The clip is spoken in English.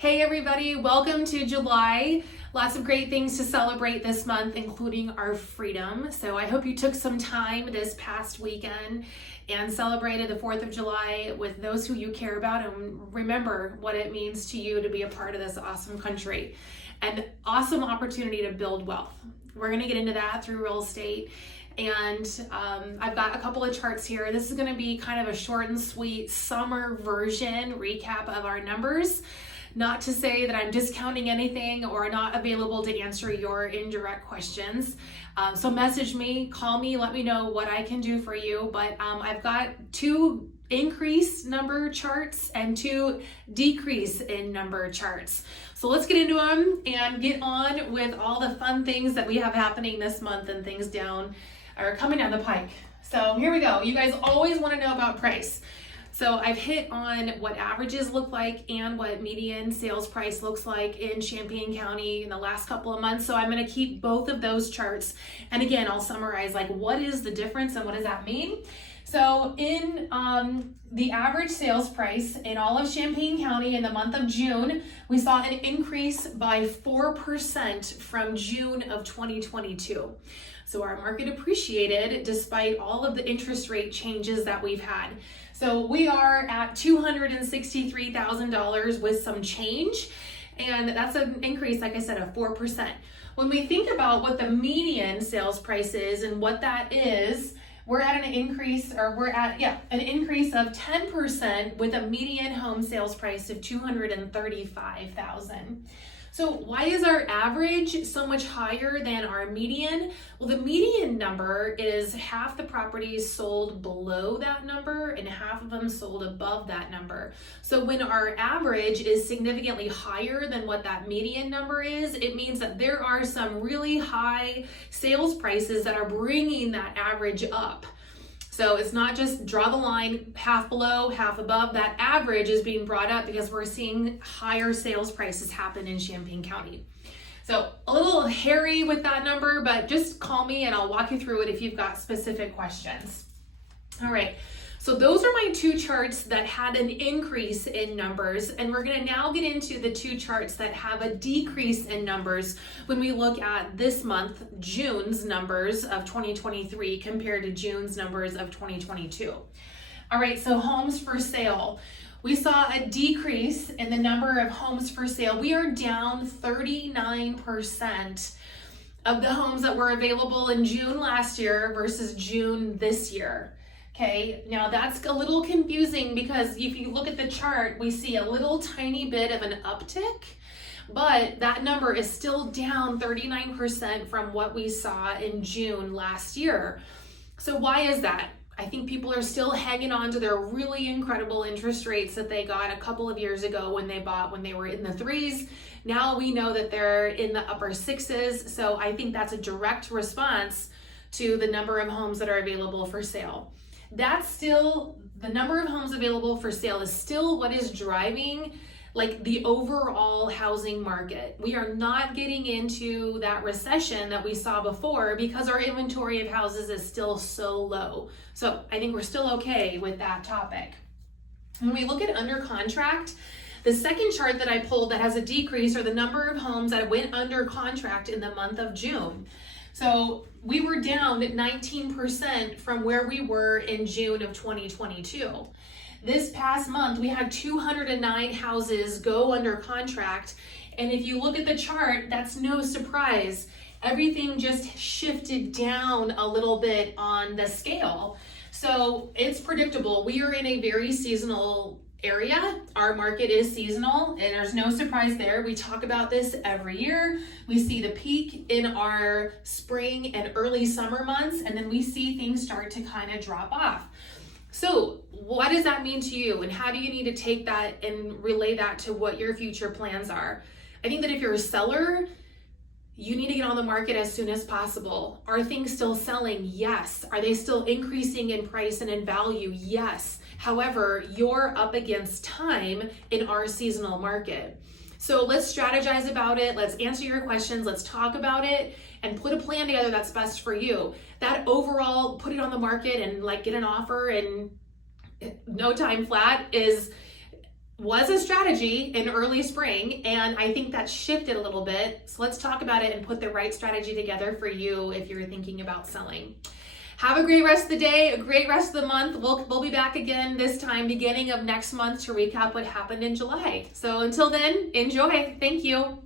Hey everybody, welcome to July. Lots of great things to celebrate this month, including our freedom. So I hope you took some time this past weekend and celebrated the 4th of July with those who you care about, and remember what it means to you to be a part of this awesome country. An awesome opportunity to build wealth. We're going to get into that through real estate. And I've got a couple of charts here. This is going to be kind of a short and sweet summer version recap of our numbers. Not to say that I'm discounting anything or not available to answer your indirect questions. So message me, call me, let me know what I can do for you. But I've got 2 increase number charts and 2 decrease in number charts. So let's get into them and get on with all the fun things that we have happening this month and things coming down the pike. So here we go. You guys always want to know about price. So I've hit on what averages look like and what median sales price looks like in Champaign County in the last couple of months. So I'm going to keep both of those charts. And again, I'll summarize like what is the difference and what does that mean? So in the average sales price in all of Champaign County in the month of June, we saw an increase by 4% from June of 2022. So our market appreciated despite all of the interest rate changes that we've had. So we are at $263,000 with some change, and that's an increase, like I said, of 4%. When we think about what the median sales price is and what that is, we're at an increase of 10% with a median home sales price of $235,000. So why is our average so much higher than our median? Well, the median number is half the properties sold below that number and half of them sold above that number. So when our average is significantly higher than what that median number is, it means that there are some really high sales prices that are bringing that average up. So it's not just draw the line half below, half above. That average is being brought up because we're seeing higher sales prices happen in Champaign County. So a little hairy with that number, but just call me and I'll walk you through it if you've got specific questions. All right. So those are my 2 charts that had an increase in numbers, and we're going to now get into the 2 charts that have a decrease in numbers when we look at this month, June's numbers of 2023 compared to June's numbers of 2022. All right, so homes for sale. We saw a decrease in the number of homes for sale. We are down 39% of the homes that were available in June last year versus June this year. Okay, now that's a little confusing because if you look at the chart, we see a little tiny bit of an uptick, but that number is still down 39% from what we saw in June last year. So why is that? I think people are still hanging on to their really incredible interest rates that they got a couple of years ago when they bought when they were in the 3s. Now we know that they're in the upper 6s. So I think that's a direct response to the number of homes that are available for sale. That's still, the number of homes available for sale is still what is driving like the overall housing market. We are not getting into that recession that we saw before because our inventory of houses is still so low. So I think we're still okay with that topic. When we look at under contract, the second chart that I pulled that has a decrease are the number of homes that went under contract in the month of June. So we were down at 19% from where we were in June of 2022. This past month, we had 209 houses go under contract. And if you look at the chart, that's no surprise. Everything just shifted down a little bit on the scale. So it's predictable. We are in a very seasonal area. Our market is seasonal, and there's no surprise there. We talk about this every year. We see the peak in our spring and early summer months, and then we see things start to kind of drop off. So what does that mean to you, and how do you need to take that and relay that to what your future plans are? I think that if you're a seller, you need to get on the market as soon as possible. Are things still selling? Yes. Are they still increasing in price and in value? Yes. However, you're up against time in our seasonal market. So let's strategize about it. Let's answer your questions. Let's talk about it and put a plan together that's best for you. That overall, put it on the market and like get an offer in no time flat is was a strategy in early spring, and I think that shifted a little bit. So let's talk about it and put the right strategy together for you if you're thinking about selling. Have a great rest of the day, a great rest of the month. We'll be back again this time, beginning of next month, to recap what happened in July. So until then, enjoy. Thank you.